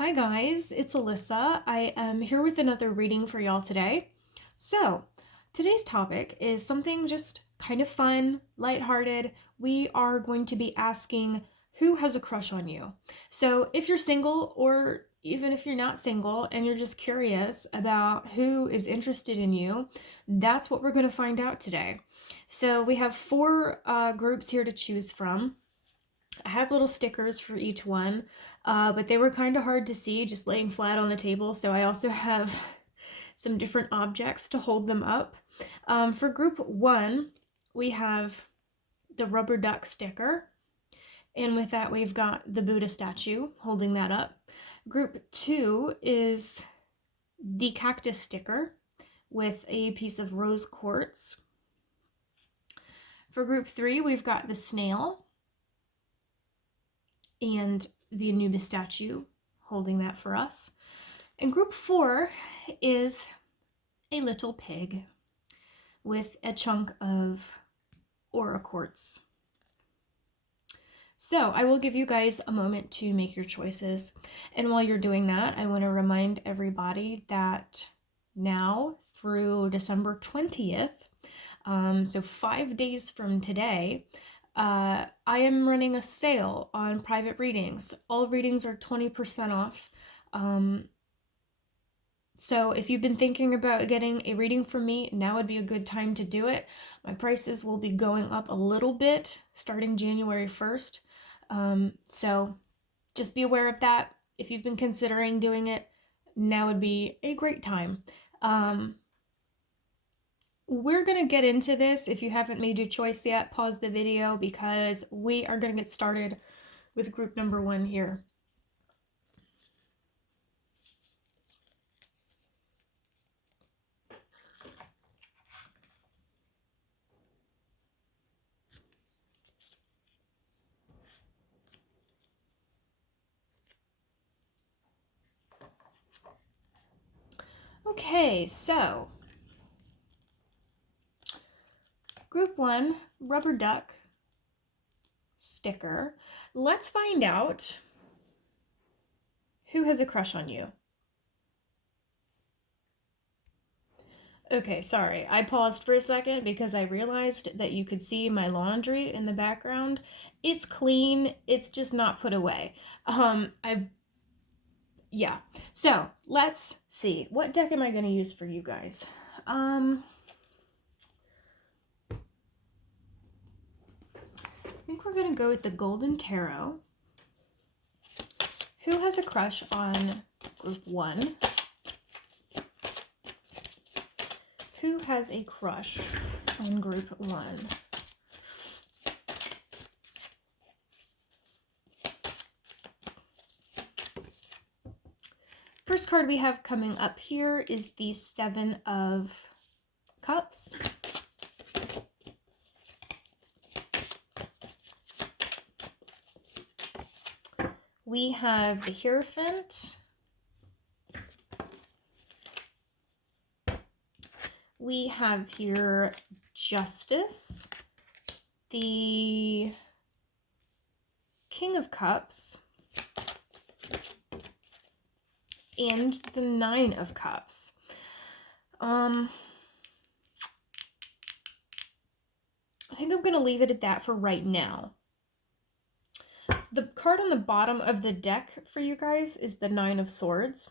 Hi guys, it's Alyssa. I am here with another reading for y'all today. So, today's topic is something just kind of fun, lighthearted. We are going to be asking who has a crush on you. So, if you're single or even if you're not single and you're just curious about who is interested in you, that's what we're going to find out today. So, we have four groups here to choose from. I have little stickers for each one, but they were kind of hard to see just laying flat on the table, so I also have some different objects to hold them up. For group one, we have the rubber duck sticker, and with that, we've got the Buddha statue holding that up. Group two is the cactus sticker with a piece of rose quartz. For group three, we've got the snail and the Anubis statue holding that for us. And group four is a little pig with a chunk of aura quartz. So I will give you guys a moment to make your choices. And while you're doing that, I want to remind everybody that now through December 20th, so 5 days from today, I am running a sale on private readings. All readings are 20% off. So if you've been thinking about getting a reading from me, now would be a good time to do it. My prices will be going up a little bit starting January 1st. So just be aware of that. If you've been considering doing it, now would be a great time. We're going to get into this. If you haven't made your choice yet, pause the video because we are going to get started with group number one here. Okay, so group one, rubber duck sticker. Let's find out who has a crush on you. Okay, sorry. I paused for a second because I realized that you could see my laundry in the background. It's clean, it's just not put away. Yeah. So, let's see. What deck am I going to use for you guys? I think we're going to go with the Golden Tarot. Who has a crush on group one? Who has a crush on group one? First card we have coming up here is the Seven of Cups. We have the Hierophant. We have here Justice, the King of Cups, and the Nine of Cups. I think I'm going to leave it at that for right now. The card on the bottom of the deck for you guys is the Nine of Swords.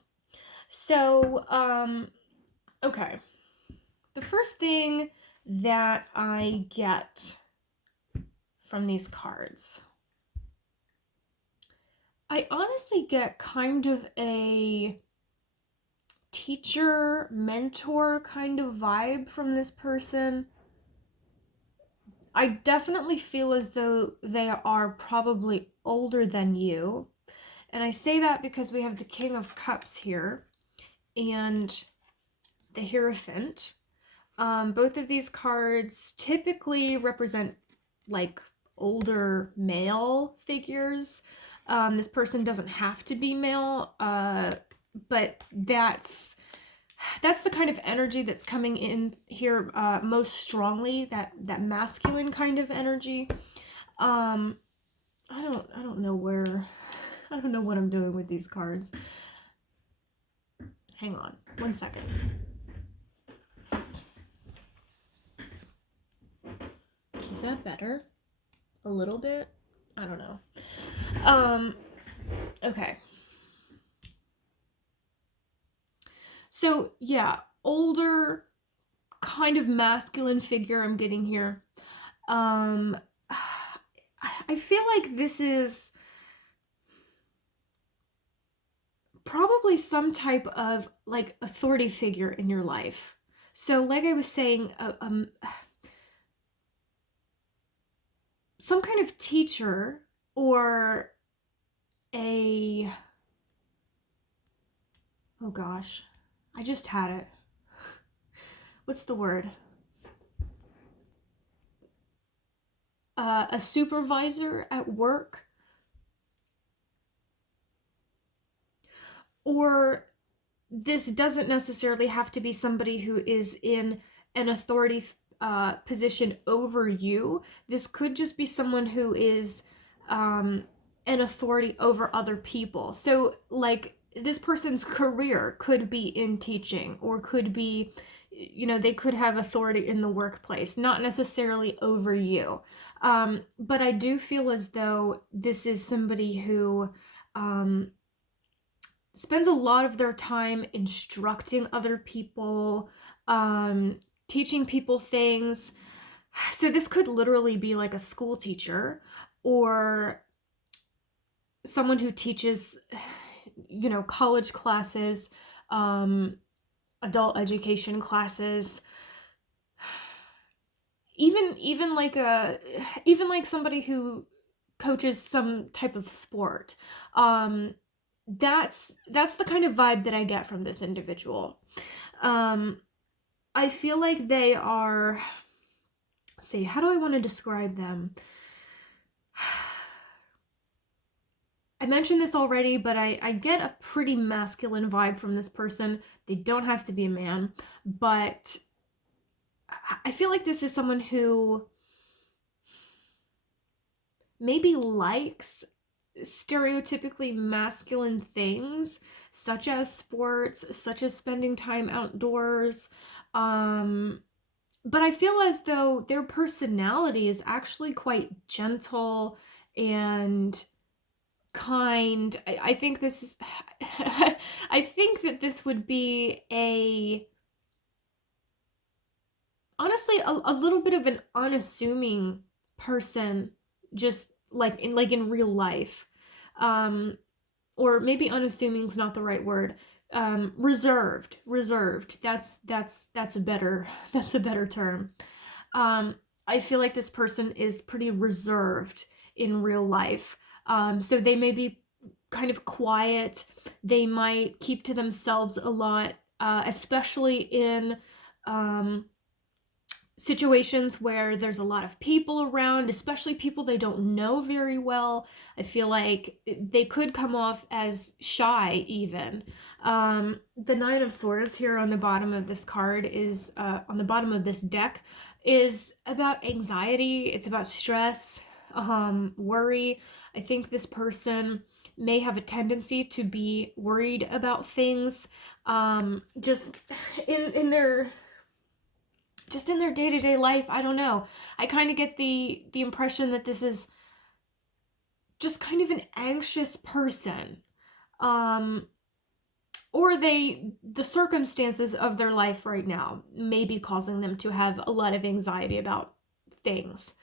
So, okay. The first thing that I get from these cards, I honestly get kind of a teacher, mentor kind of vibe from this person. I definitely feel as though they are probably older than you. And I say that because we have the King of Cups here and the Hierophant. Both of these cards typically represent like older male figures. This person doesn't have to be male, but that's the kind of energy that's coming in here most strongly, that masculine kind of energy. I don't know where I don't know what I'm doing with these cards. Hang on, 1 second. Is that better? A little bit? I don't know. Okay. So, yeah, older, kind of masculine figure I'm getting here. I feel like this is probably some type of like authority figure in your life. So, like I was saying, some kind of teacher or a, oh gosh, I just had it. What's the word? A supervisor at work, or this doesn't necessarily have to be somebody who is in an authority position over you. This could just be someone who is an authority over other people. So, like, this person's career could be in teaching, or could be, they could have authority in the workplace, not necessarily over you. But I do feel as though this is somebody who spends a lot of their time instructing other people, teaching people things. So this could literally be like a school teacher, or someone who teaches, college classes, adult education classes, even like somebody who coaches some type of sport. That's the kind of vibe that I get from this individual. I feel like they are, see, how do I want to describe them? I mentioned this already, but I get a pretty masculine vibe from this person. They don't have to be a man, but I feel like this is someone who maybe likes stereotypically masculine things, such as sports, such as spending time outdoors. But I feel as though their personality is actually quite gentle and kind. I think this is, I think that this would be honestly, a little bit of an unassuming person, just like in real life. Um, or maybe unassuming is not the right word. Reserved. That's a better that's a better term. I feel like this person is pretty reserved in real life. So they may be kind of quiet. They might keep to themselves a lot, especially in um, situations where there's a lot of people around, especially people they don't know very well. I feel like they could come off as shy, even. The Nine of Swords here on the bottom of this card is, on the bottom of this deck, is about anxiety. It's about stress, worry. I think this person may have a tendency to be worried about things, just in their day-to-day life. I don't know. I kind of get the impression that this is just kind of an anxious person. Or the circumstances of their life right now may be causing them to have a lot of anxiety about things.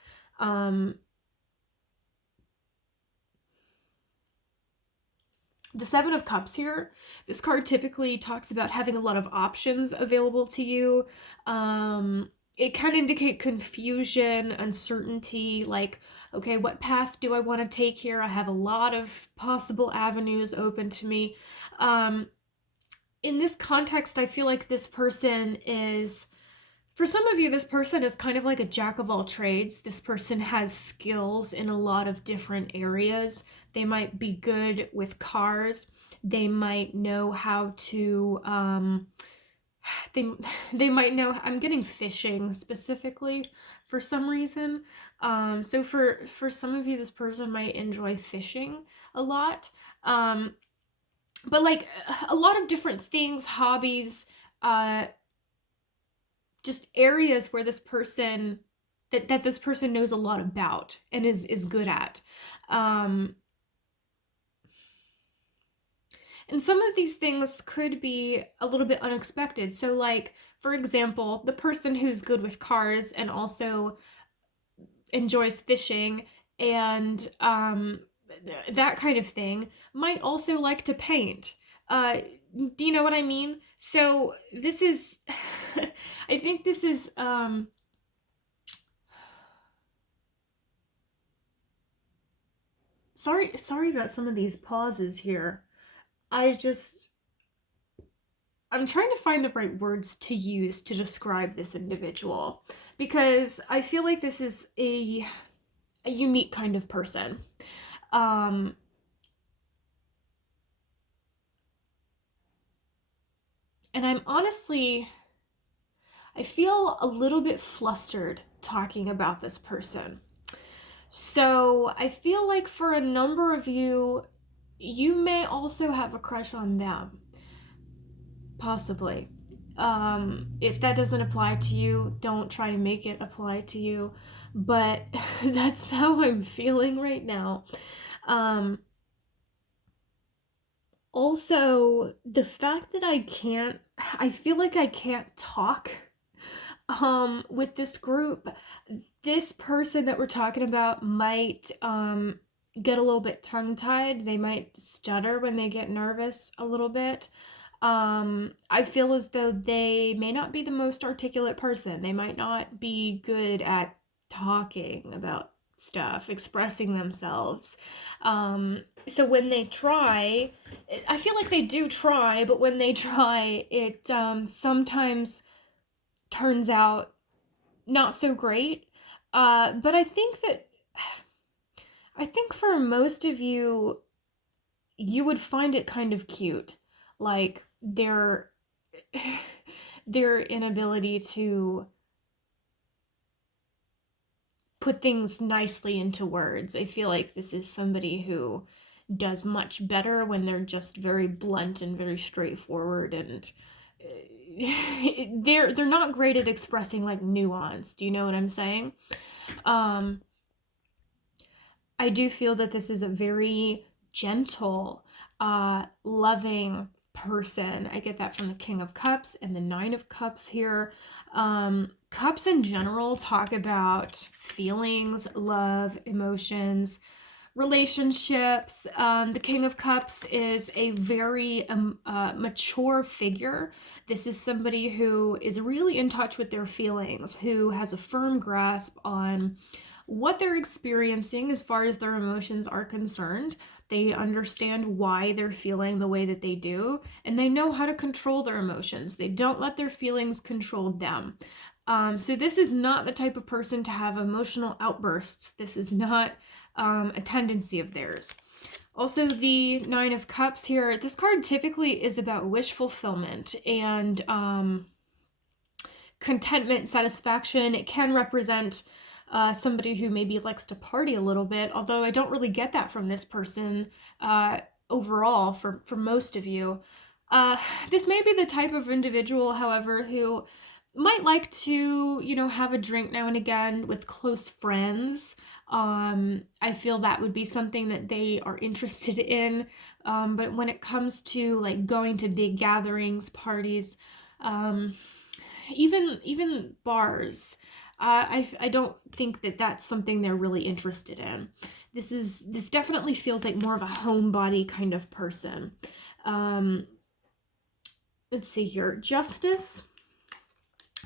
The Seven of Cups here, this card typically talks about having a lot of options available to you. It can indicate confusion, uncertainty, like, okay, what path do I want to take here? I have a lot of possible avenues open to me. In this context, I feel like this person is, for some of you, this person is kind of like a jack of all trades. This person has skills in a lot of different areas. They might be good with cars. They might know how to, they, they might know, I'm getting fishing specifically for some reason. So for some of you, this person might enjoy fishing a lot. Um, but like a lot of different things, hobbies, uh, just areas where this person that this person knows a lot about and is good at. Um, and some of these things could be a little bit unexpected. So, like, for example, the person who's good with cars and also enjoys fishing and that kind of thing might also like to paint. Uh, do you know what I mean? So, this is, I think this is, sorry about some of these pauses here. I just I'm trying to find the right words to use to describe this individual because I feel like this is a unique kind of person. Um, and I feel a little bit flustered talking about this person. So I feel like for a number of you, you may also have a crush on them. Possibly. If that doesn't apply to you, don't try to make it apply to you. But that's how I'm feeling right now. Um, Also, the fact that I feel like I can't talk with this group. This person that we're talking about might get a little bit tongue tied. They might stutter when they get nervous a little bit. I feel as though they may not be the most articulate person. They might not be good at talking about stuff, expressing themselves. So when they try, I feel like they do try, but when they try, it sometimes turns out not so great. But I think for most of you, you would find it kind of cute, like their inability to put things nicely into words. I feel like this is somebody who does much better when they're just very blunt and very straightforward and they're not great at expressing like nuance. Do you know what I'm saying? Um I do feel that this is a very gentle, loving person. I get that from the King of Cups and the Nine of Cups here. Cups in general talk about feelings, love, emotions, relationships. The King of Cups is a very mature figure. This is somebody who is really in touch with their feelings, who has a firm grasp on what they're experiencing as far as their emotions are concerned. They understand why they're feeling the way that they do, and they know how to control their emotions. They don't let their feelings control them. So, this is not the type of person to have emotional outbursts. This is not a tendency of theirs. Also, the Nine of Cups here, this card typically is about wish fulfillment and contentment, satisfaction. It can represent somebody who maybe likes to party a little bit, although I don't really get that from this person overall for most of you. Uh, this may be the type of individual, however, who might like to, have a drink now and again with close friends. I feel that would be something that they are interested in. But when it comes to like going to big gatherings, parties, um, even bars, I don't think that that's something they're really interested in. This definitely feels like more of a homebody kind of person. Um, let's see here, Justice.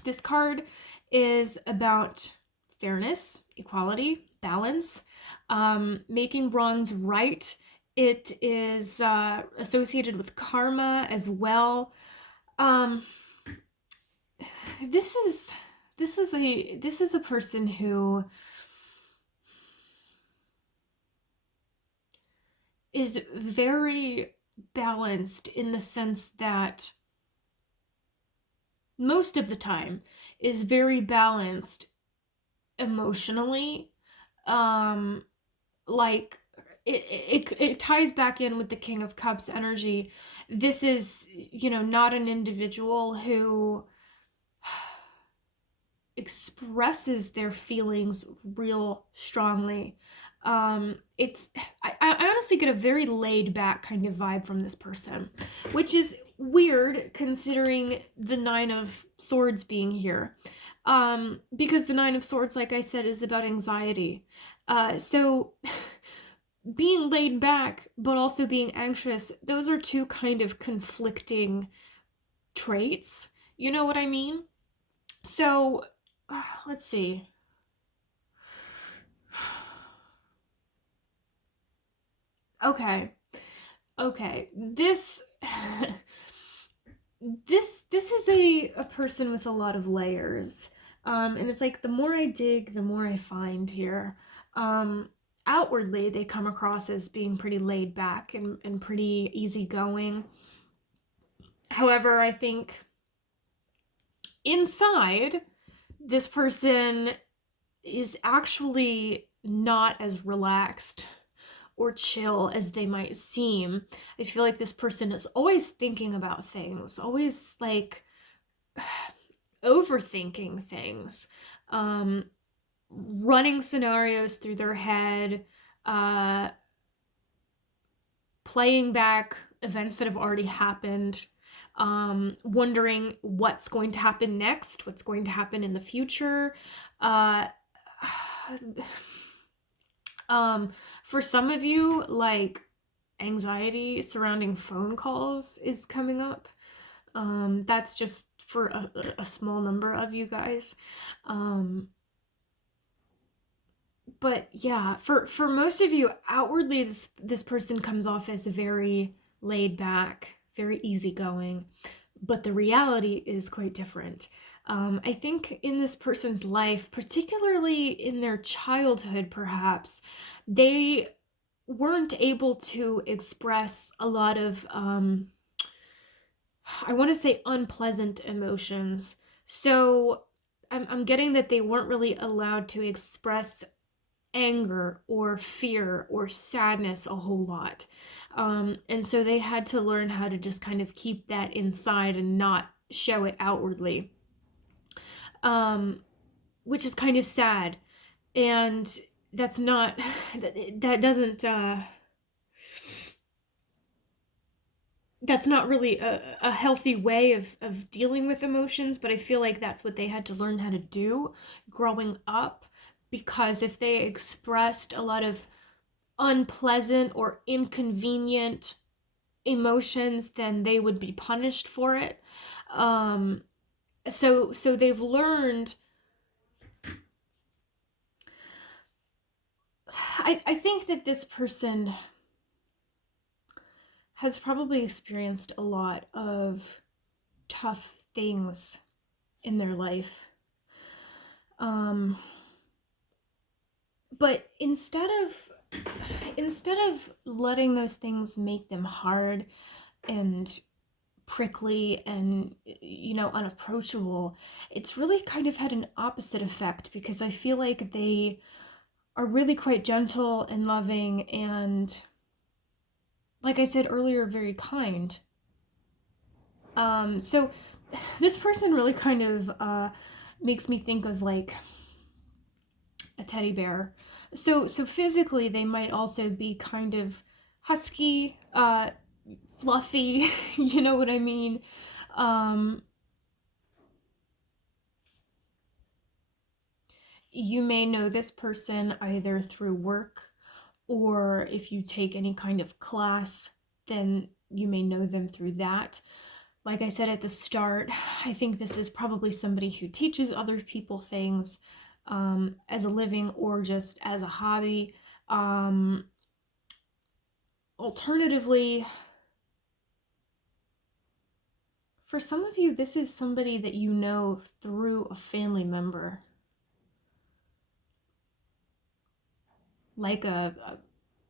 This card is about fairness, equality, balance, making wrongs right. It is associated with karma as well. Um, this is this is a person who is very balanced in the sense that most of the time is very balanced emotionally. um like it ties back in with the King of Cups energy. This is, not an individual who expresses their feelings real strongly. It's I honestly get a very laid back kind of vibe from this person, which is weird considering the Nine of Swords being here. Because the Nine of Swords, like I said, is about anxiety. So being laid back but also being anxious, those are two kind of conflicting traits. You know what I mean? So let's see. Okay. Okay. This is a person with a lot of layers. And it's like the more I dig, the more I find here. Outwardly they come across as being pretty laid back and pretty easygoing. However, I think inside this person is actually not as relaxed or chill as they might seem. I feel like this person is always thinking about things, always like overthinking things, um, running scenarios through their head, uh, playing back events that have already happened, wondering what's going to happen next, what's going to happen in the future. Uh, for some of you, like anxiety surrounding phone calls is coming up. That's just for a small number of you guys. But yeah, for most of you, outwardly this person comes off as very laid back, very easygoing, but the reality is quite different. I think in this person's life, particularly in their childhood, perhaps, they weren't able to express a lot of, I want to say, unpleasant emotions. So I'm getting that they weren't really allowed to express anger or fear or sadness a whole lot. And so they had to learn how to just kind of keep that inside and not show it outwardly, um, which is kind of sad. And that's not, that doesn't, that's not really a healthy way of dealing with emotions, but I feel like that's what they had to learn how to do growing up. Because if they expressed a lot of unpleasant or inconvenient emotions, then they would be punished for it. Um, so they've learned. I think that this person has probably experienced a lot of tough things in their life. Um, but instead of letting those things make them hard and prickly and unapproachable, it's really kind of had an opposite effect, because I feel like they are really quite gentle and loving and, like I said earlier, very kind. So this person really kind of makes me think of like a teddy bear. So physically they might also be kind of husky, fluffy, you know what I mean? Um, you may know this person either through work, or if you take any kind of class, then you may know them through that. Like I said at the start, I think this is probably somebody who teaches other people things, as a living or just as a hobby. Um, Alternatively, for some of you, this is somebody that you know through a family member, like a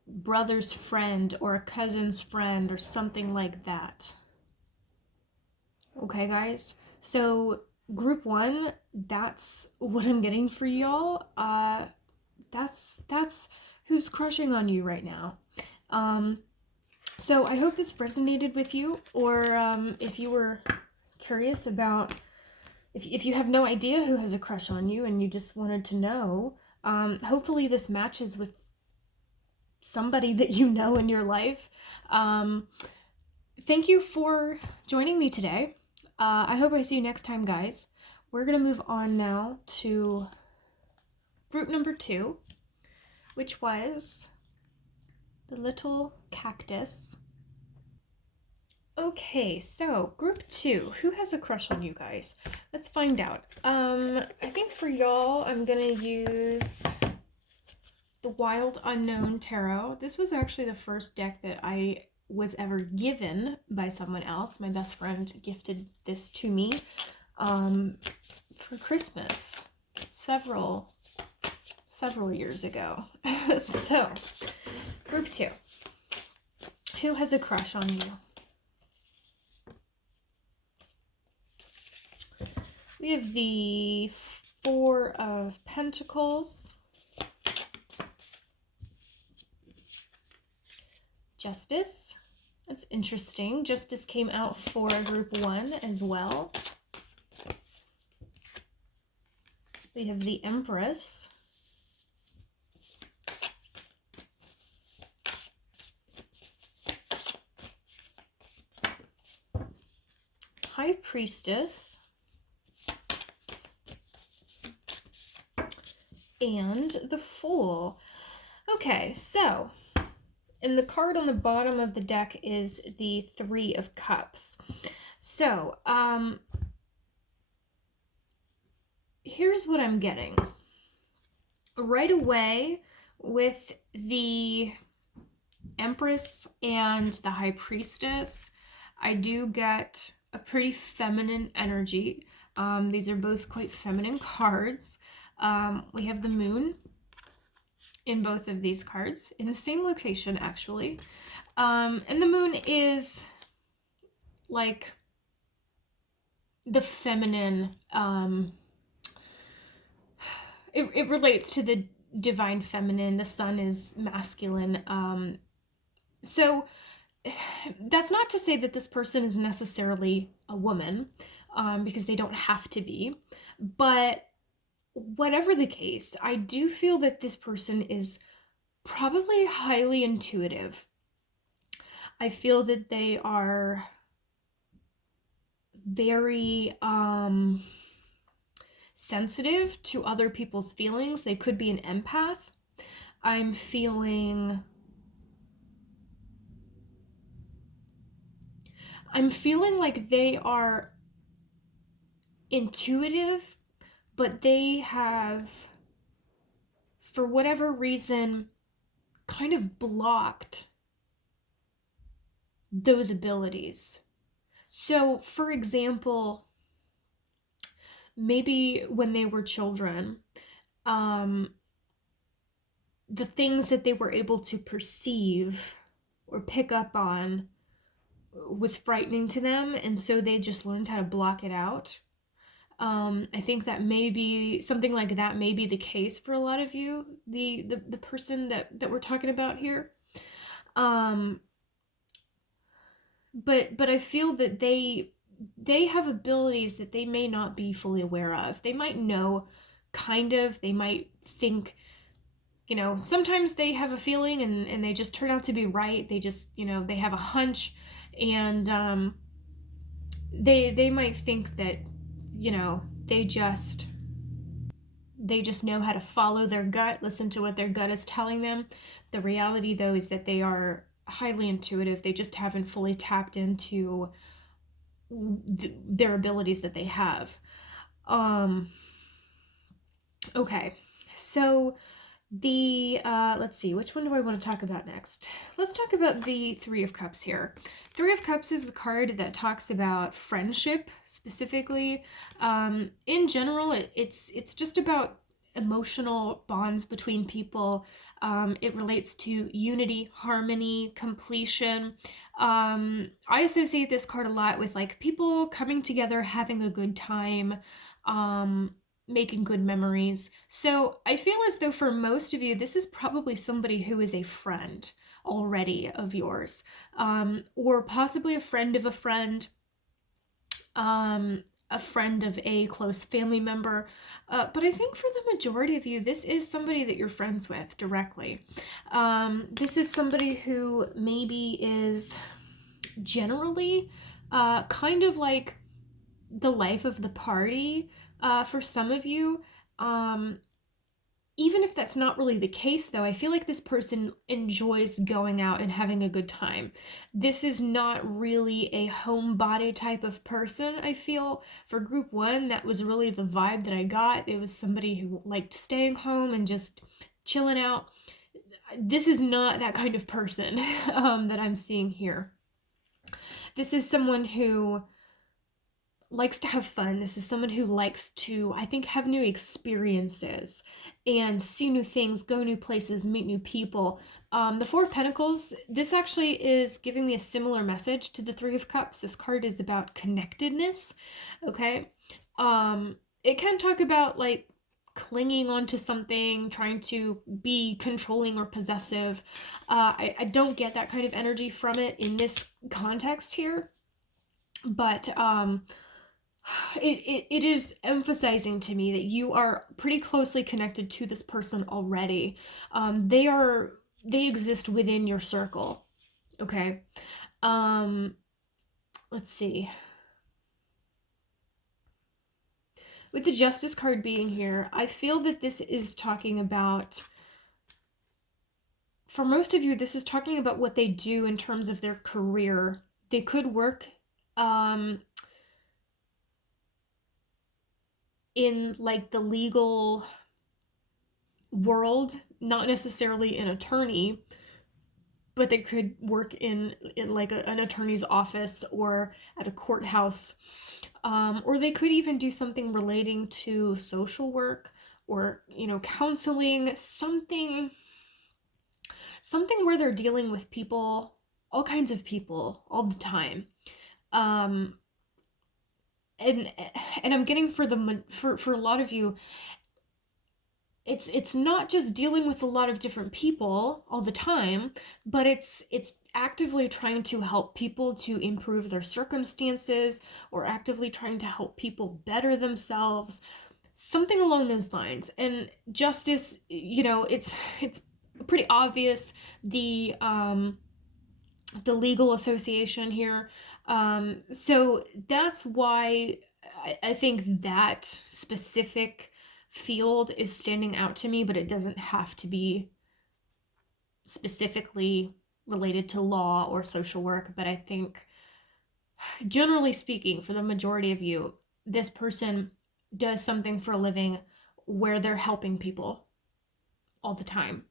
brother's friend or a cousin's friend or something like that. Okay, guys? So, group one, that's what I'm getting for y'all. That's who's crushing on you right now. So I hope this resonated with you, or if you were curious about, if you have no idea who has a crush on you and you just wanted to know, hopefully this matches with somebody that you know in your life. Thank you for joining me today. I hope I see you next time, guys. We're going to move on now to group number 2, which was the little cactus. Okay, so group 2, who has a crush on you guys? Let's find out. I think for y'all, I'm gonna use the Wild Unknown Tarot. This was actually the first deck that I was ever given by someone else. My best friend gifted this to me for Christmas several years ago. So, group 2, who has a crush on you? We have the 4 of Pentacles, Justice. That's interesting. Justice came out for group 1 as well. We have the Empress. High Priestess. And the Fool. Okay, so, and the card on the bottom of the deck is the 3 of Cups. So, here's what I'm getting. Right away, with the Empress and the High Priestess, I do get a pretty feminine energy. These are both quite feminine cards. We have the Moon in both of these cards, in the same location, actually. And the Moon is like the feminine, it relates to the divine feminine. The Sun is masculine. So that's not to say that this person is necessarily a woman, because they don't have to be. But whatever the case, I do feel that this person is probably highly intuitive. I feel that they are very sensitive to other people's feelings. They could be an empath. I'm feeling like they are intuitive, but they have, for whatever reason, kind of blocked those abilities. So, for example, maybe when they were children, the things that they were able to perceive or pick up on was frightening to them, and so they just learned how to block it out. I think that maybe something like that may be the case for a lot of you, the person that we're talking about here. But I feel that they have abilities that they may not be fully aware of. They might know, kind of, they might think, sometimes they have a feeling and they just turn out to be right. They just, they have a hunch, and they might think that, they just know how to follow their gut, listen to what their gut is telling them. The reality, though, is that they are highly intuitive. They just haven't fully tapped into their abilities that they have. Okay, so the let's see, which one do I want to talk about next? Let's talk about the 3 of Cups here. 3 of Cups is a card that talks about friendship specifically. In general, it's just about emotional bonds between people. It relates to unity, harmony, completion. I associate this card a lot with like people coming together, having a good time, making good memories. So I feel as though for most of you, this is probably somebody who is a friend. already of yours, or possibly a friend of a friend of a close family member. But I think for the majority of you, this is somebody that you're friends with directly. This is somebody who maybe is generally kind of like the life of the party for some of you. Even if that's not really the case, though, I feel like this person enjoys going out and having a good time. This is not really a homebody type of person, I feel. For group one, that was really the vibe that I got. It was somebody who liked staying home and just chilling out. This is not that kind of person that I'm seeing here. This is someone who likes to have fun. This is someone who likes to, I think, have new experiences and see new things, go new places, meet new people. The Four of Pentacles, this actually is giving me a similar message to the Three of Cups. This card is about connectedness, okay? It can talk about like clinging onto something, trying to be controlling or possessive. I don't get that kind of energy from it in this context here, but it is emphasizing to me that you are pretty closely connected to this person already. They exist within your circle. Okay. Um, let's see. With the Justice card being here, I feel that this is talking about, for most of you, this is talking about what they do in terms of their career. They could work in like the legal world, not necessarily an attorney, but they could work in like an attorney's office or at a courthouse, or they could even do something relating to social work or counseling, something where they're dealing with people, all kinds of people all the time. um and and I'm getting for a lot of you, it's not just dealing with a lot of different people all the time, but it's actively trying to help people to improve their circumstances, or actively trying to help people better themselves, something along those lines. And justice, it's pretty obvious, the legal association here. So that's why I think that specific field is standing out to me, but it doesn't have to be specifically related to law or social work. But I think, generally speaking, for the majority of you, this person does something for a living where they're helping people all the time,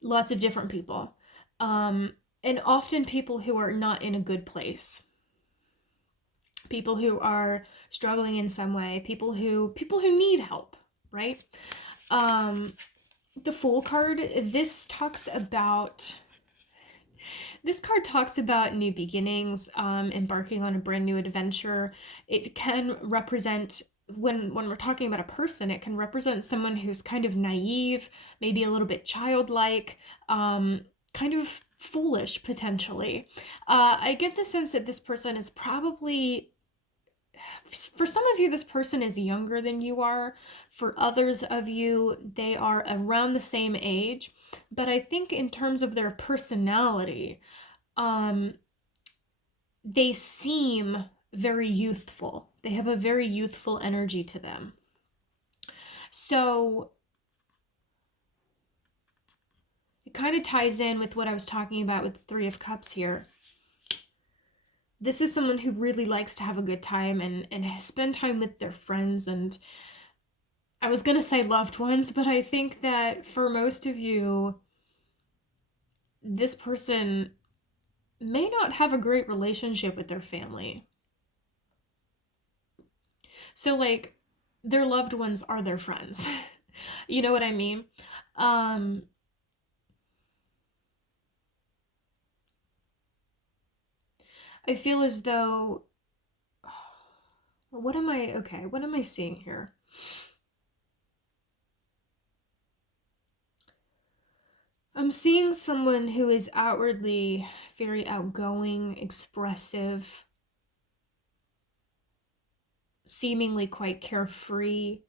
lots of different people. And often people who are not in a good place, people who are struggling in some way, people who need help, right? The Fool card, this card talks about new beginnings, embarking on a brand new adventure. It can represent, when we're talking about a person, it can represent someone who's kind of naive, maybe a little bit childlike, kind of foolish potentially. I get the sense that this person is probably, for some of you, this person is younger than you are. For others of you, they are around the same age. But I think in terms of their personality, um, they seem very youthful. They have a very youthful energy to them. So it kind of ties in with what I was talking about with the Three of Cups here. This is someone who really likes to have a good time and spend time with their friends, and I was going to say loved ones, but I think that for most of you, this person may not have a great relationship with their family. So, like, their loved ones are their friends. You know what I mean? Um, I feel as though, what am I seeing here? I'm seeing someone who is outwardly very outgoing, expressive, seemingly quite carefree,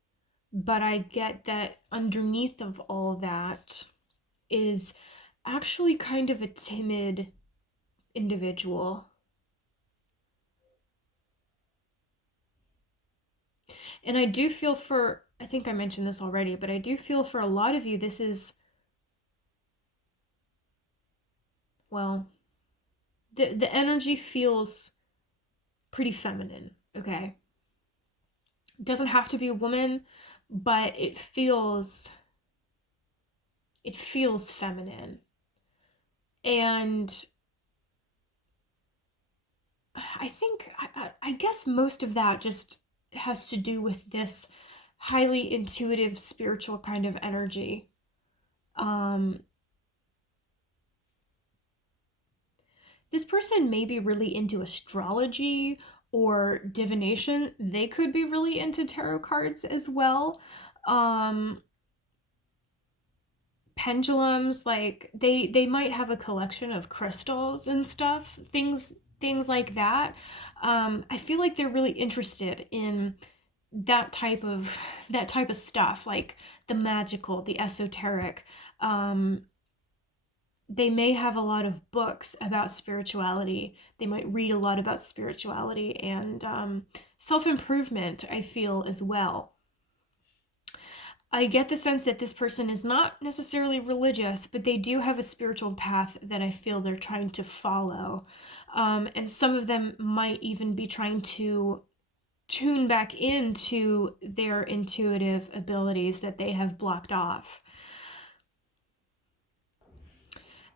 but I get that underneath of all that is actually kind of a timid individual. And I do feel for, I think I mentioned this already, but I do feel for a lot of you, this is, well, the energy feels pretty feminine, okay? It doesn't have to be a woman, but it feels feminine. And I think I guess most of that just has to do with this highly intuitive spiritual kind of energy. Um this person may be really into astrology or divination. They could be really into tarot cards as well. Um Pendulums, like they might have a collection of crystals and stuff, things like that. I feel like they're really interested in that type of stuff, like the magical, the esoteric. um they may have a lot of books about spirituality. They might read a lot about spirituality and self-improvement, I feel, as well. I get the sense that this person is not necessarily religious, but they do have a spiritual path that I feel they're trying to follow. And some of them might even be trying to tune back into their intuitive abilities that they have blocked off.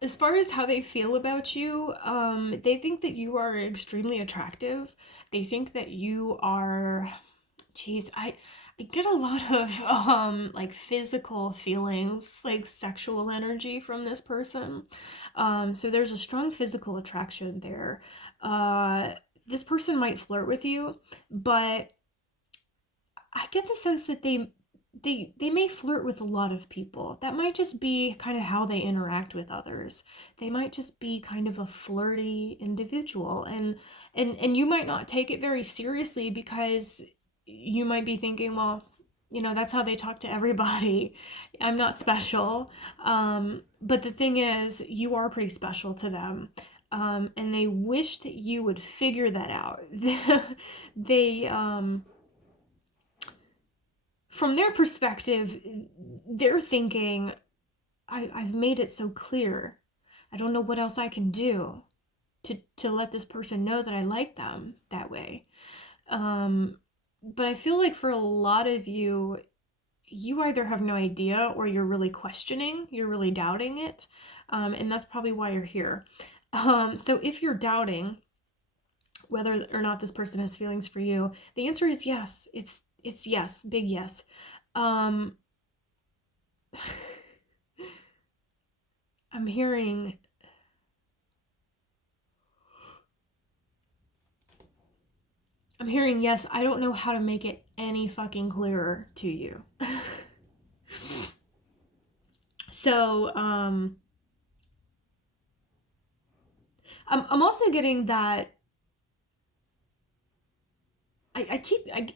As far as how they feel about you, they think that you are extremely attractive. They think that you are, geez, I get a lot of like physical feelings, like sexual energy from this person. So there's a strong physical attraction there. Uh, this person might flirt with you, but I get the sense that they may flirt with a lot of people. That might just be kind of how they interact with others. They might just be kind of a flirty individual, and you might not take it very seriously because you might be thinking, well, that's how they talk to everybody. I'm not special. But the thing is, you are pretty special to them. And they wish that you would figure that out. they From their perspective, they're thinking, I've made it so clear. I don't know what else I can do to let this person know that I like them that way. Um, but I feel like for a lot of you, you either have no idea or you're really questioning, you're really doubting it. And that's probably why you're here. So if you're doubting whether or not this person has feelings for you, the answer is yes. It's yes, big yes. Um, I'm hearing I'm hearing yes. I don't know how to make it any fucking clearer to you. So, I'm also getting that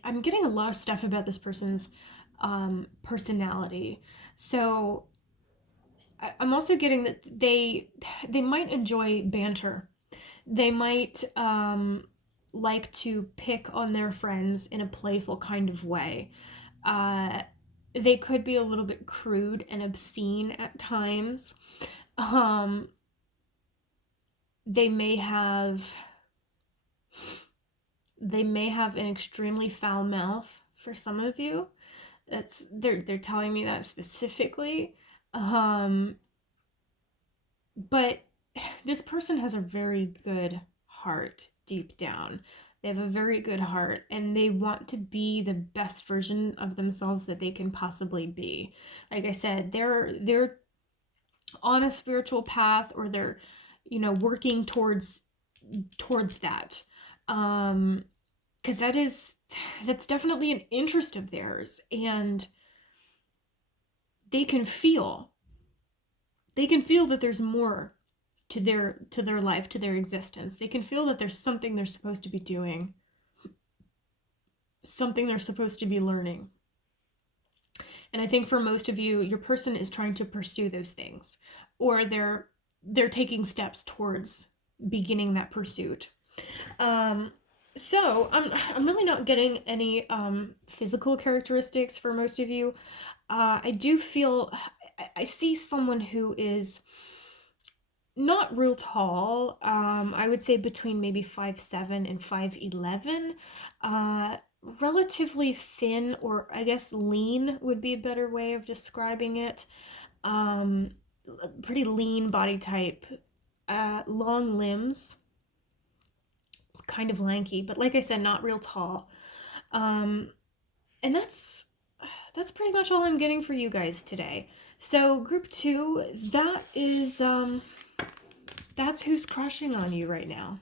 I'm getting a lot of stuff about this person's personality. So I'm also getting that they might enjoy banter. They might like to pick on their friends in a playful kind of way. Uh, they could be a little bit crude and obscene at times. Um, they may have they may have an extremely foul mouth for some of you. They're telling me that specifically. Um, but this person has a very good heart deep down. They have a very good heart and they want to be the best version of themselves that they can possibly be. Like I said, they're on a spiritual path, or they're working towards that. Because that's definitely an interest of theirs, and they can feel they can feel that there's more to their life, to their existence. They can feel that there's something they're supposed to be doing, something they're supposed to be learning. And I think for most of you, your person is trying to pursue those things, or they're taking steps towards beginning that pursuit. So I'm really not getting any physical characteristics for most of you. I do feel I see someone who is not real tall. I would say between maybe 5'7" and 5'11". Relatively thin, or I guess lean would be a better way of describing it. Um, Pretty lean body type. Long limbs. Kind of lanky, but like I said, not real tall. And that's pretty much all I'm getting for you guys today. So group 2, that's who's crushing on you right now.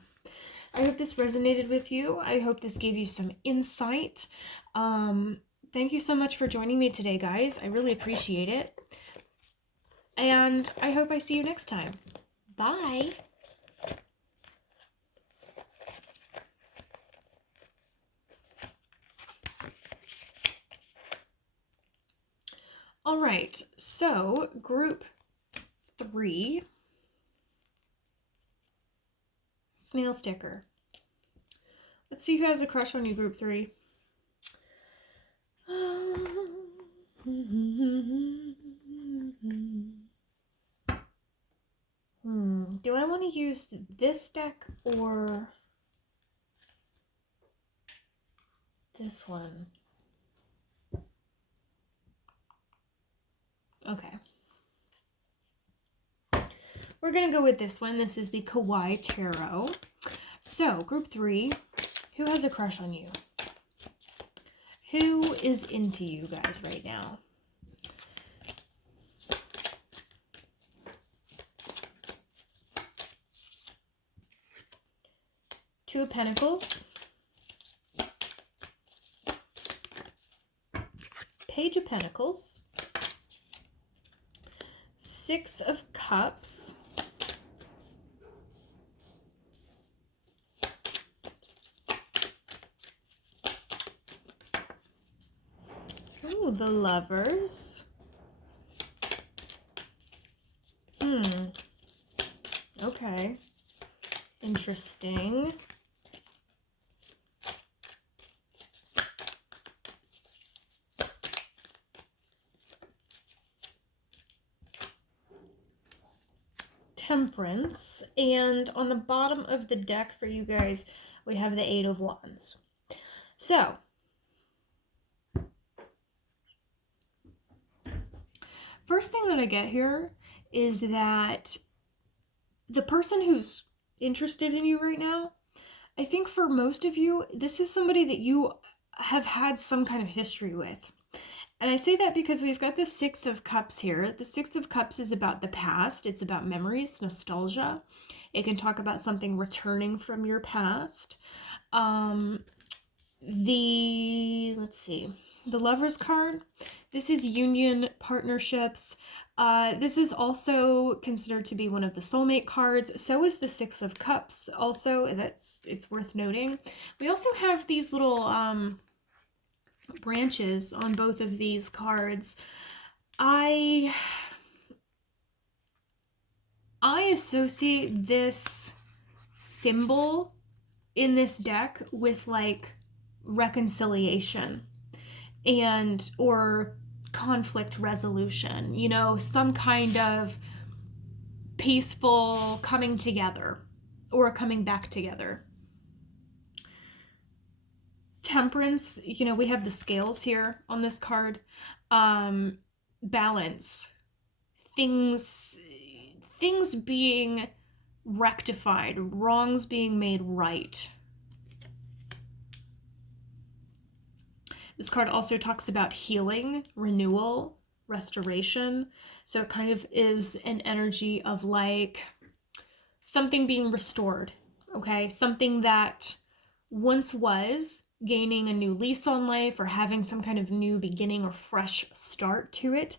I hope this resonated with you. I hope this gave you some insight. Thank you so much for joining me today, guys. I really appreciate it. And I hope I see you next time. Bye. All right, so group 3, snail sticker. Let's see who has a crush on you, group 3. Do I want to use this deck or this one? Okay. We're going to go with this one. This is the Kawaii Tarot. So, group 3, who has a crush on you? Who is into you guys right now? Two of Pentacles. Page of Pentacles. Six of Cups. Ooh, the Lovers. Okay. Interesting. Temperance, and on the bottom of the deck for you guys, we have the Eight of Wands. So, first thing that I get here is that the person who's interested in you right now, I think for most of you, this is somebody that you have had some kind of history with. And I say that because we've got the Six of Cups here. The Six of Cups is about the past. It's about memories, nostalgia. It can talk about something returning from your past. Let's see, the Lovers card. This is union, partnerships. This is also considered to be one of the soulmate cards. So is the Six of Cups also. It's worth noting. We also have these little branches on both of these cards. I associate this symbol in this deck with like reconciliation and or conflict resolution, you know, some kind of peaceful coming together or coming back together. Temperance, you know, we have the scales here on this card. Balance, things being rectified, wrongs being made right. This card also talks about healing, renewal, restoration. So it kind of is an energy of like something being restored, okay? Something that once was gaining a new lease on life or having some kind of new beginning or fresh start to it.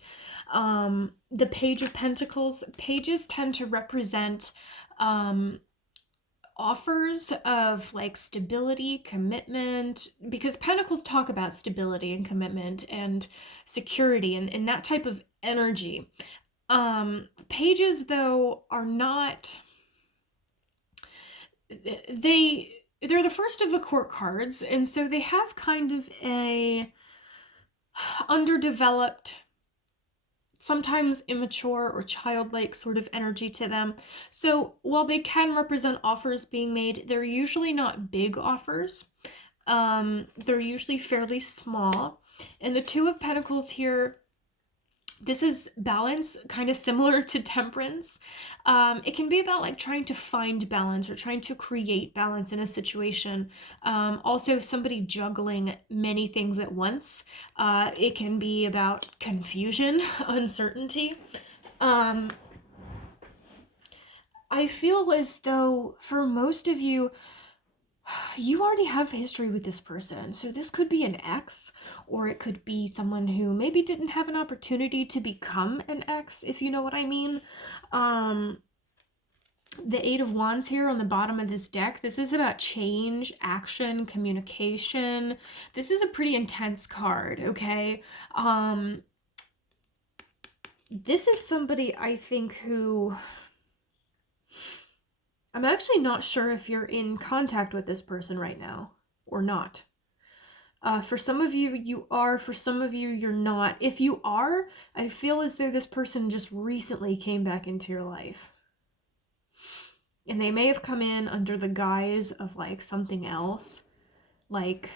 The Page of Pentacles, pages tend to represent offers of like stability, commitment, because Pentacles talk about stability and commitment and security and that type of energy. Pages, though, are not, they're the first of the court cards, and so they have kind of a underdeveloped, sometimes immature or childlike sort of energy to them. So while they can represent offers being made, they're usually not big offers. They're usually fairly small. And the Two of Pentacles here, this is balance, kind of similar to Temperance. It can be about like trying to find balance or trying to create balance in a situation. Also, somebody juggling many things at once. It can be about confusion, uncertainty. I feel as though for most of you, you already have history with this person. So this could be an ex, or it could be someone who maybe didn't have an opportunity to become an ex, if you know what I mean. The Eight of Wands here on the bottom of this deck, this is about change, action, communication. This is a pretty intense card, okay? This is somebody I think who, I'm actually not sure if you're in contact with this person right now or not. For some of you, you are. For some of you, you're not. If you are, I feel as though this person just recently came back into your life. And they may have come in under the guise of like something else. Like,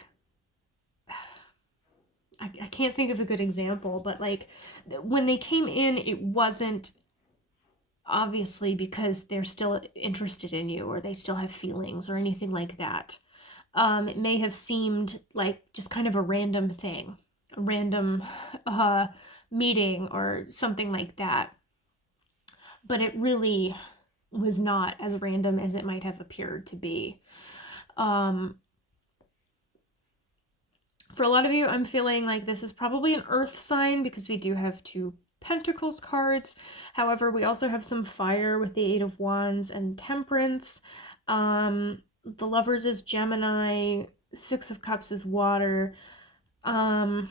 I can't think of a good example, but like when they came in, it wasn't obviously because they're still interested in you or they still have feelings or anything like that. It may have seemed like just kind of a random thing, a random meeting or something like that. But it really was not as random as it might have appeared to be. For a lot of you, I'm feeling like this is probably an earth sign because we do have two Pentacles cards. However, we also have some fire with the Eight of Wands and Temperance. The Lovers is Gemini. Six of Cups is water. But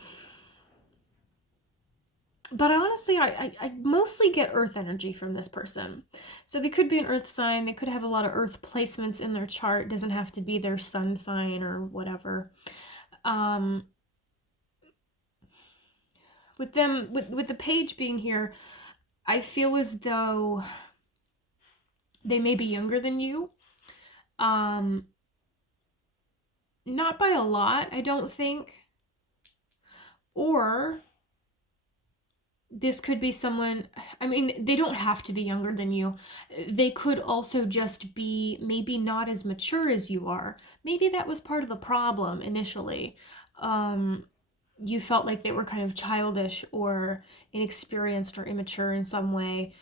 honestly, I mostly get earth energy from this person. So they could be an earth sign. They could have a lot of earth placements in their chart. It doesn't have to be their sun sign or whatever. With them, with the page being here, I feel as though they may be younger than you. Not by a lot, I don't think. Or this could be someone, I mean, they don't have to be younger than you. They could also just be maybe not as mature as you are. Maybe that was part of the problem initially. You felt like they were kind of childish or inexperienced or immature in some way.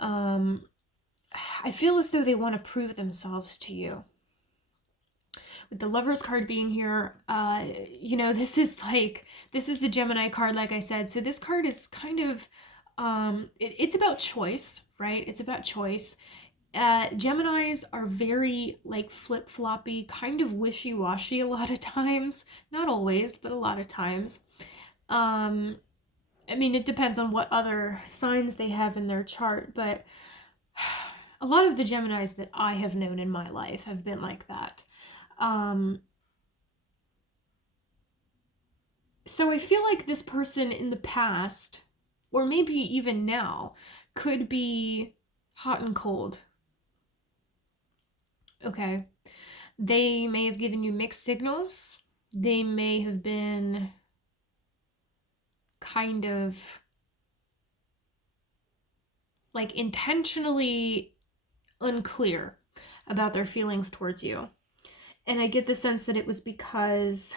I feel as though they want to prove themselves to you. With the Lovers card being here, this is the Gemini card, like I said. So this card is kind of, it's about choice, right? It's about choice. Geminis are very like flip-floppy, kind of wishy-washy a lot of times. Not always, but a lot of times. I mean, it depends on what other signs they have in their chart, but a lot of the Geminis that I have known in my life have been like that. So I feel like this person in the past, or maybe even now, could be hot and cold. Okay. They may have given you mixed signals. They may have been kind of like intentionally unclear about their feelings towards you. And I get the sense that it was because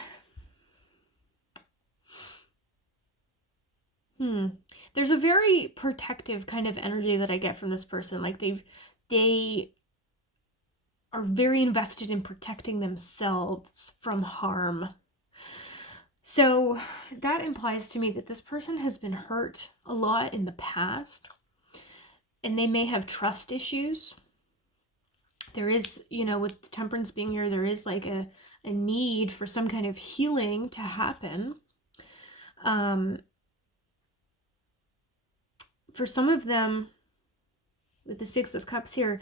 there's a very protective kind of energy that I get from this person. Like they are very invested in protecting themselves from harm So that implies to me that this person has been hurt a lot in the past, and they may have trust issues. There is, with temperance being here, there is like a need for some kind of healing to happen. For some of them, with the Six of Cups here,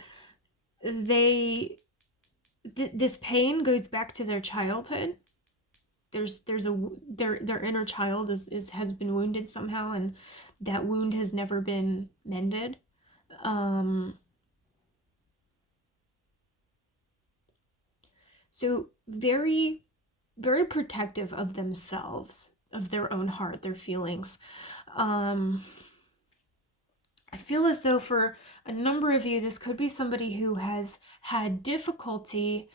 this pain goes back to their childhood. Their inner child has been wounded somehow, and that wound has never been mended. So very, very protective of themselves, of their own heart, their feelings. I feel as though for a number of you, this could be somebody who has had difficulty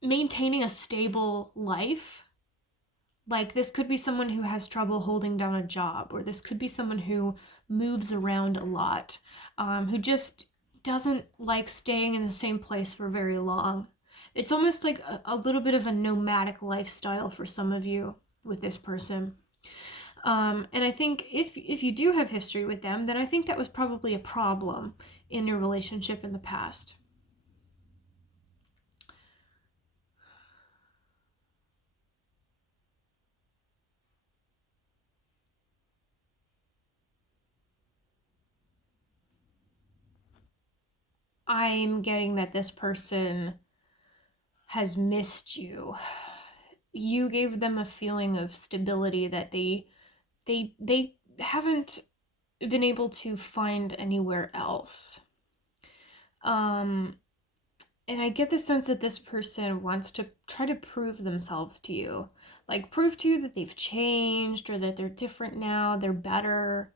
maintaining a stable life. Like, this could be someone who has trouble holding down a job, or this could be someone who moves around a lot, who just doesn't like staying in the same place for very long. It's almost like a little bit of a nomadic lifestyle for some of you with this person. And I think if you do have history with them, then I think that was probably a problem in your relationship in the past. I'm getting that this person has missed you. You gave them a feeling of stability that they haven't been able to find anywhere else. And I get the sense that this person wants to try to prove themselves to you. Like, prove to you that they've changed or that they're different now, they're better.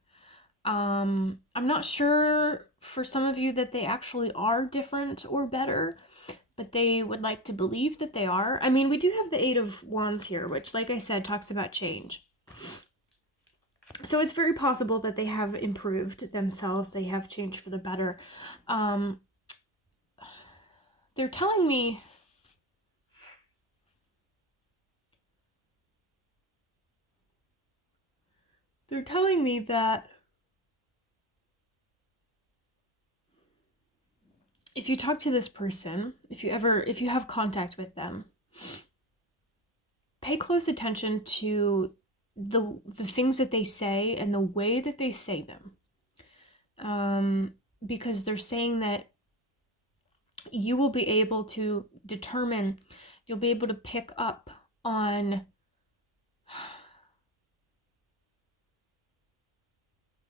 I'm not sure for some of you that they actually are different or better, but they would like to believe that they are. I mean, we do have the Eight of Wands here, which, like I said, talks about change. So it's very possible that they have improved themselves. They have changed for the better. They're telling me that if you talk to this person, if you have contact with them, pay close attention to the things that they say and the way that they say them. Because they're saying that you will be able to determine, you'll be able to pick up on,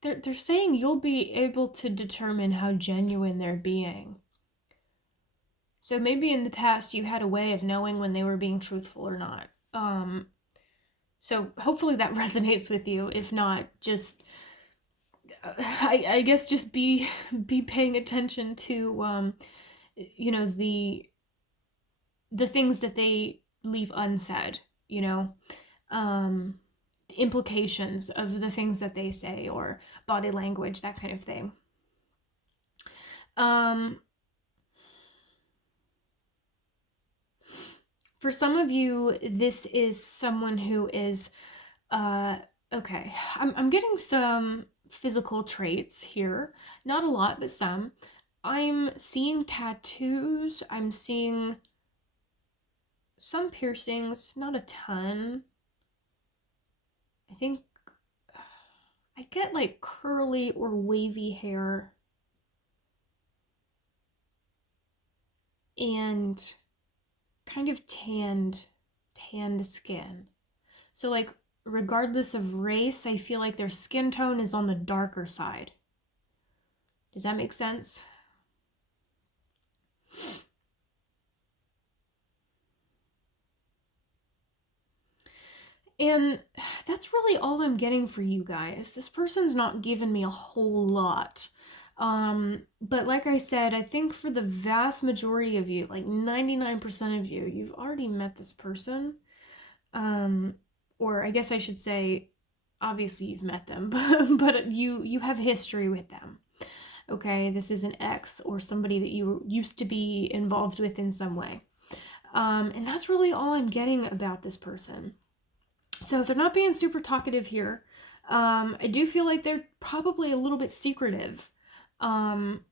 they're saying you'll be able to determine how genuine they're being. So maybe in the past you had a way of knowing when they were being truthful or not. So hopefully that resonates with you. If not, just I guess just be paying attention to the things that they leave unsaid, implications of the things that they say, or body language, that kind of thing. For some of you, this is someone who is okay. I'm getting some physical traits here. Not a lot, but some. I'm seeing tattoos. I'm seeing some piercings, not a ton. I think I get like curly or wavy hair. And kind of tanned skin. So like, regardless of race, I feel like their skin tone is on the darker side. Does that make sense? And that's really all I'm getting for you guys. This person's not giving me a whole lot. But like I said, I think for the vast majority of you, like 99% of you, you've already met this person. Or I guess I should say, obviously you've met them, but you have history with them. Okay, this is an ex or somebody that you used to be involved with in some way. And that's really all I'm getting about this person. So they're not being super talkative here. I do feel like they're probably a little bit secretive. Not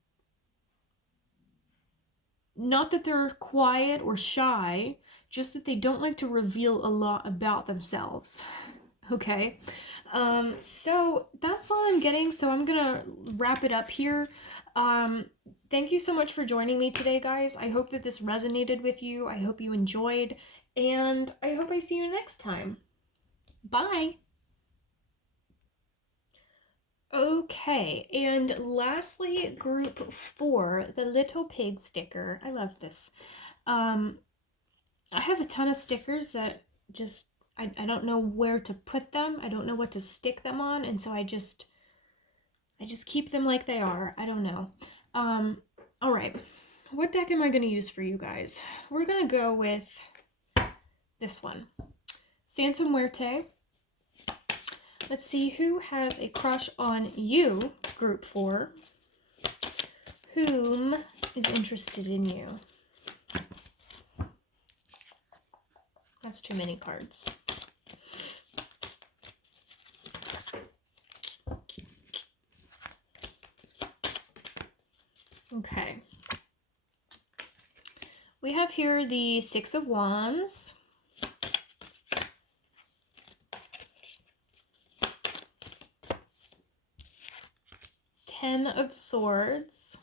that they're quiet or shy, just that they don't like to reveal a lot about themselves. Okay, so that's all I'm getting. So I'm gonna wrap it up here. Thank you so much for joining me today, guys. I hope that this resonated with you. I hope you enjoyed, and I hope I see you next time. Bye. Okay, and lastly, group 4, the little pig sticker. I love this. Um, I have a ton of stickers that just I don't know where to put them. I don't know what to stick them on, and so I just keep them like they are. I don't know. All right. What deck am I going to use for you guys? We're going to go with this one. Santa Muerte. Let's see who has a crush on you, group 4. Whom is interested in you? That's too many cards. Okay. We have here the Six of Wands. Ten of Swords.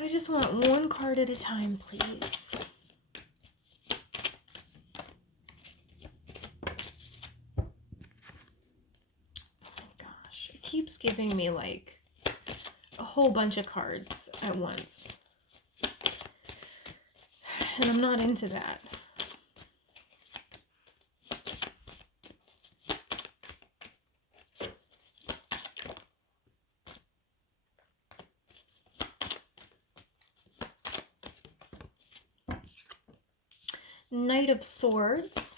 I just want one card at a time, please. Oh my gosh, it keeps giving me like a whole bunch of cards at once. And I'm not into that. Knight of Swords.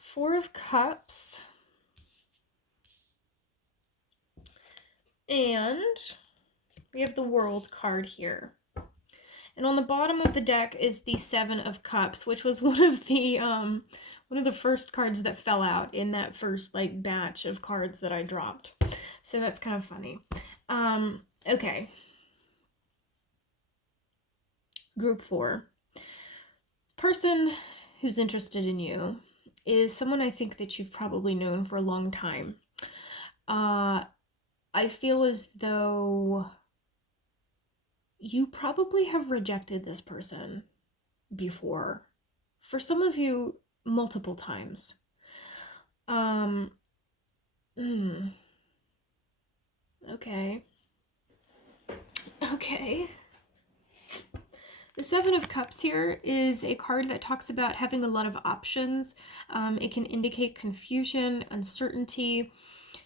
Four of Cups. And we have the World card here. And on the bottom of the deck is the Seven of Cups, which was one of the first cards that fell out in that first like batch of cards that I dropped. So that's kind of funny. Okay. Group 4. Person who's interested in you is someone I think that you've probably known for a long time. I feel as though you probably have rejected this person before. For some of you, multiple times. Okay. Okay. The Seven of Cups here is a card that talks about having a lot of options. It can indicate confusion, uncertainty.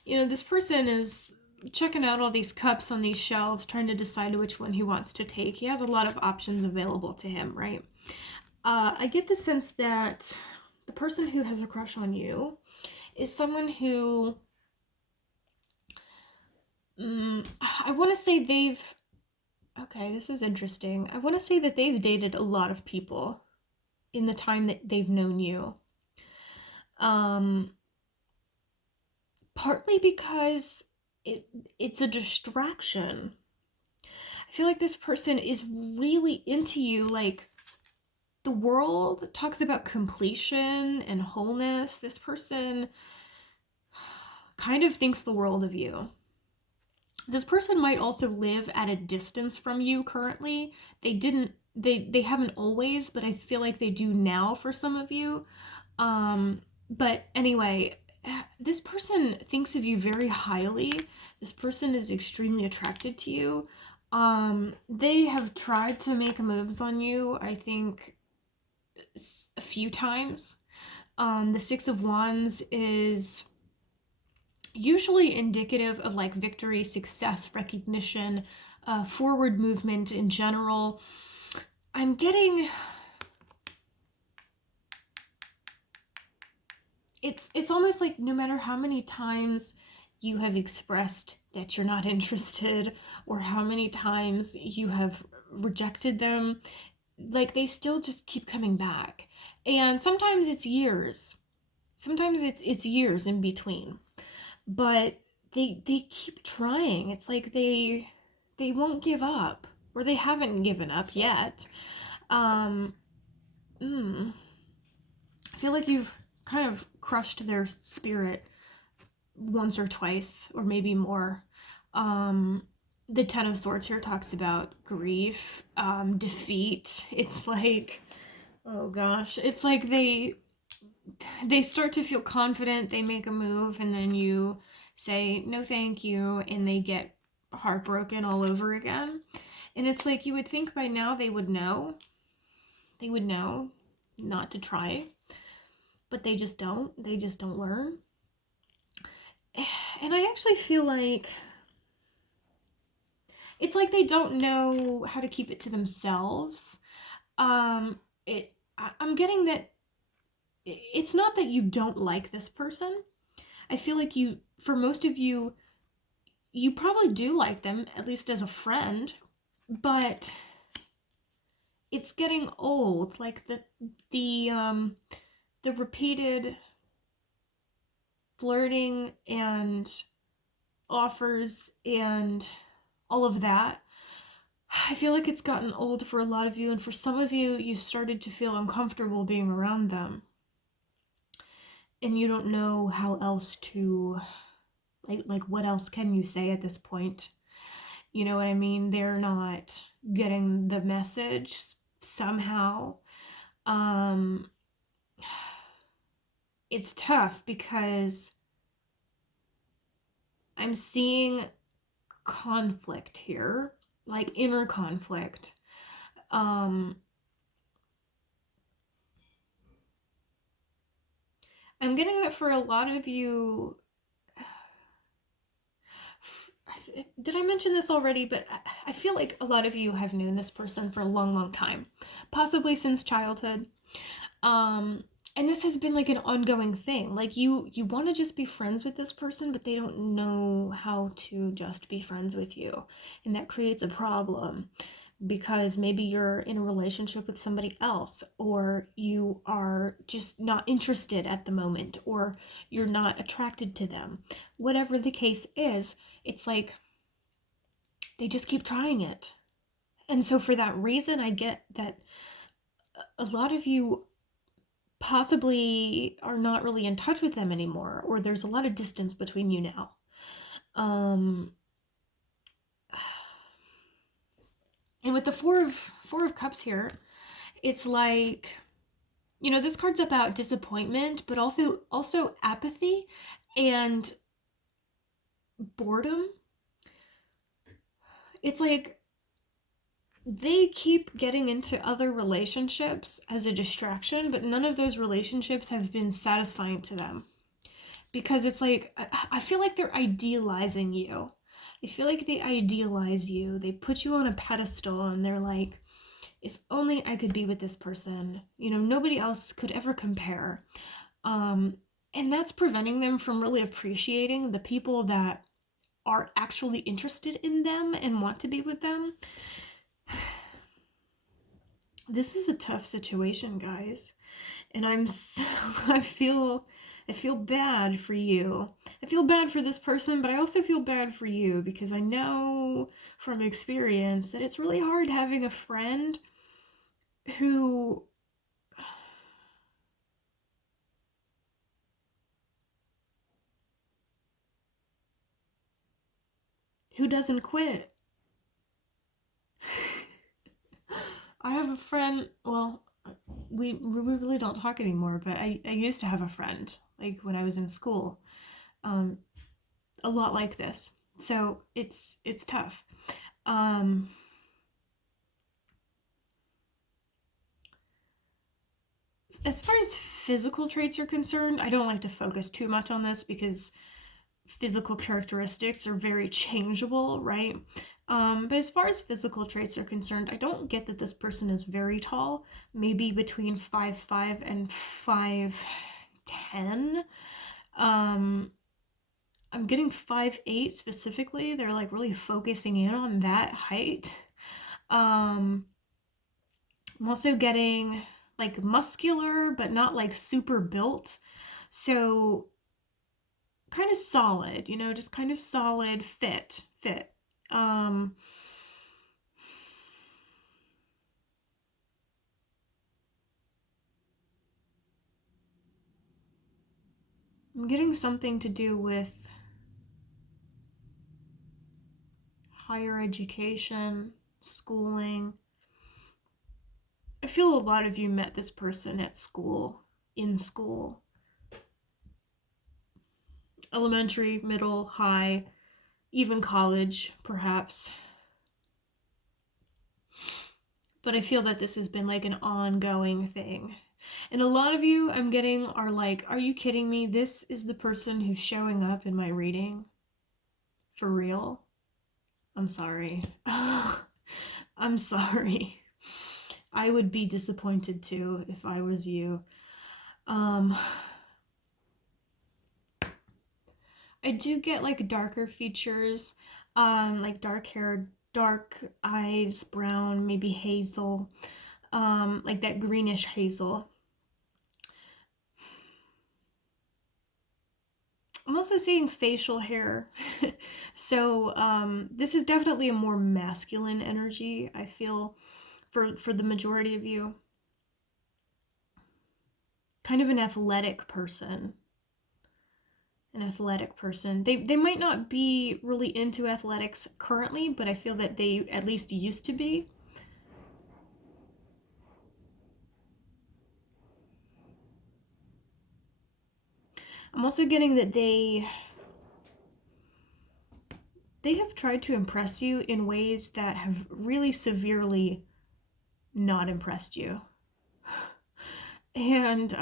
You know, this person is checking out all these cups on these shelves, trying to decide which one he wants to take. He has a lot of options available to him, right? I get the sense that the person who has a crush on you is someone who, I want to say they've, okay, this is interesting. I want to say that they've dated a lot of people in the time that they've known you. Partly because it's a distraction. I feel like this person is really into you. Like, the world talks about completion and wholeness. This person kind of thinks the world of you. This person might also live at a distance from you currently. They haven't always, but I feel like they do now for some of you. But anyway, this person thinks of you very highly. This person is extremely attracted to you. They have tried to make moves on you, I think, a few times. The Six of Wands is usually indicative of like victory, success, recognition, forward movement in general. I'm getting it's almost like no matter how many times you have expressed that you're not interested or how many times you have rejected them, like they still just keep coming back. And sometimes it's years. Sometimes it's years in between. But they keep trying. It's like they won't give up or they haven't given up yet. Um mm, I feel like you've kind of crushed their spirit once or twice, or maybe more. Um, the Ten of Swords here talks about grief, defeat. It's like, oh gosh, it's like they start to feel confident, they make a move, and then you say no, thank you, and they get heartbroken all over again. And it's like you would think by now they would know. They would know not to try, but they just don't. They just don't learn. And I actually feel like it's like they don't know how to keep it to themselves. I'm getting that it's not that you don't like this person. I feel like for most of you, you probably do like them, at least as a friend, but it's getting old. Like the repeated flirting and offers and all of that, I feel like it's gotten old for a lot of you, and for some of you, you started to feel uncomfortable being around them. And you don't know how else to, like what else can you say at this point? You know what I mean? They're not getting the message somehow. Um, it's tough because I'm seeing conflict here, like inner conflict. Um, I'm getting that for a lot of you. Did I mention this already? But I feel like a lot of you have known this person for a long, long time, possibly since childhood. Um, and this has been like an ongoing thing. Like you want to just be friends with this person, but they don't know how to just be friends with you, and that creates a problem because maybe you're in a relationship with somebody else, or you are just not interested at the moment, or you're not attracted to them. Whatever the case is, it's like they just keep trying it. And so, for that reason, I get that a lot of you possibly are not really in touch with them anymore, or there's a lot of distance between you now. Um, and with the Four of Cups here, it's like, you know, this card's about disappointment, but also apathy and boredom. It's like they keep getting into other relationships as a distraction, but none of those relationships have been satisfying to them. Because it's like, I feel like they're idealizing you. I feel like they idealize you. They put you on a pedestal and they're like, if only I could be with this person. You know, nobody else could ever compare. Um, and that's preventing them from really appreciating the people that are actually interested in them and want to be with them. This is a tough situation, guys. And I'm so, I feel bad for you. I feel bad for this person, but I also feel bad for you because I know from experience that it's really hard having a friend who doesn't quit. I have a friend, well, we really don't talk anymore, but I used to have a friend, like when I was in school, um, a lot like this. So it's tough. Um, As far as physical traits are concerned, I don't like to focus too much on this because physical characteristics are very changeable, right? But as far as physical traits are concerned, I don't get that this person is very tall, maybe between 5'5" and 5'10". Um, I'm getting 5'8" specifically. They're like really focusing in on that height. I'm also getting like muscular, but not like super built. So kind of solid, just kind of solid, fit. Um, I'm getting something to do with higher education, schooling. I feel a lot of you met this person at school, in school, elementary, middle, high, even college, perhaps. But I feel that this has been like an ongoing thing. And a lot of you I'm getting are like, are you kidding me? This is the person who's showing up in my reading? For real? I'm sorry. I'm sorry. I would be disappointed too if I was you. Um, I do get like darker features, like dark hair, dark eyes, brown, maybe hazel, like that greenish hazel. I'm also seeing facial hair. So this is definitely a more masculine energy, I feel, for the majority of you. Kind of an athletic person. An athletic person. They might not be really into athletics currently, but I feel that they at least used to be. I'm also getting that they have tried to impress you in ways that have really severely not impressed you. And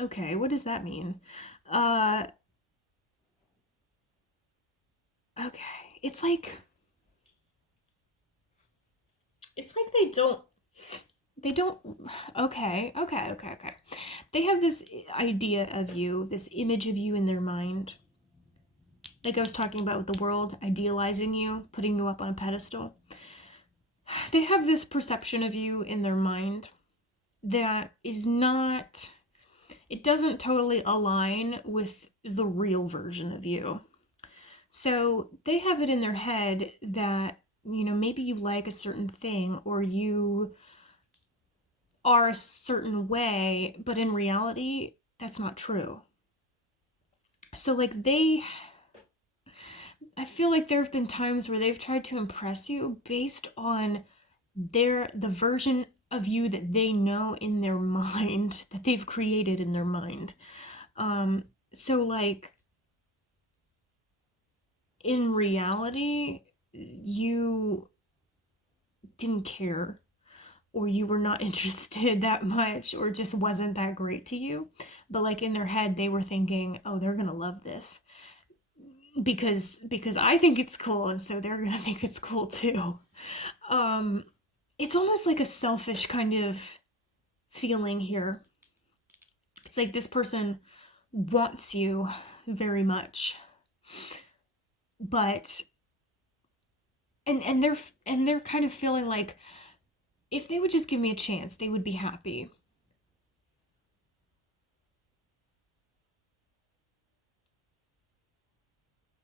okay, what does that mean? Uh okay. It's like they don't okay. They have this idea of you, this image of you in their mind. Like I was talking about with the world, idealizing you, putting you up on a pedestal. They have this perception of you in their mind that is not, it doesn't totally align with the real version of you. So they have it in their head that, maybe you like a certain thing or you are a certain way, but in reality, that's not true. So, like, I feel like there have been times where they've tried to impress you based on the version of you that they know in their mind, that they've created in their mind. So, like, in reality, you didn't care, or you were not interested that much, or just wasn't that great to you. But like in their head, they were thinking, "Oh, they're gonna love this because I think it's cool, and so they're gonna think it's cool too." Um, it's almost like a selfish kind of feeling here. It's like this person wants you very much, but and they're kind of feeling like if they would just give me a chance, they would be happy.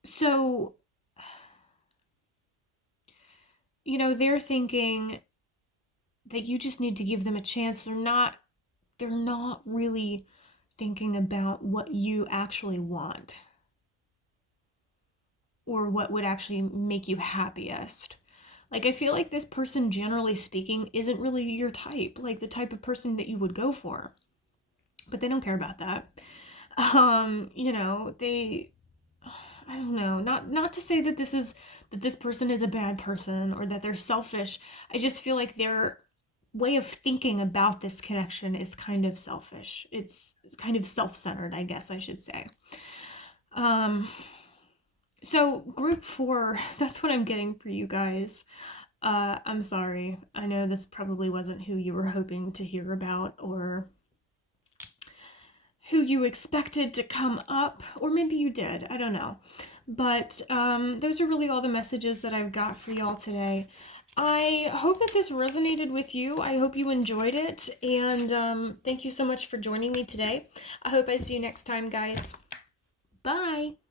So, they're thinking that you just need to give them a chance. They're not really thinking about what you actually want or what would actually make you happiest. Like, I feel like this person, generally speaking, isn't really your type, like the type of person that you would go for. But they don't care about that. They, I don't know, not to say that this person is a bad person or that they're selfish. I just feel like way of thinking about this connection is kind of selfish. It's kind of self-centered, I guess I should say. Um, so group 4, that's what I'm getting for you guys. I'm sorry. I know this probably wasn't who you were hoping to hear about or who you expected to come up, or maybe you did. I don't know. But those are really all the messages that I've got for y'all today. I hope that this resonated with you. I hope you enjoyed it. And thank you so much for joining me today. I hope I see you next time, guys. Bye.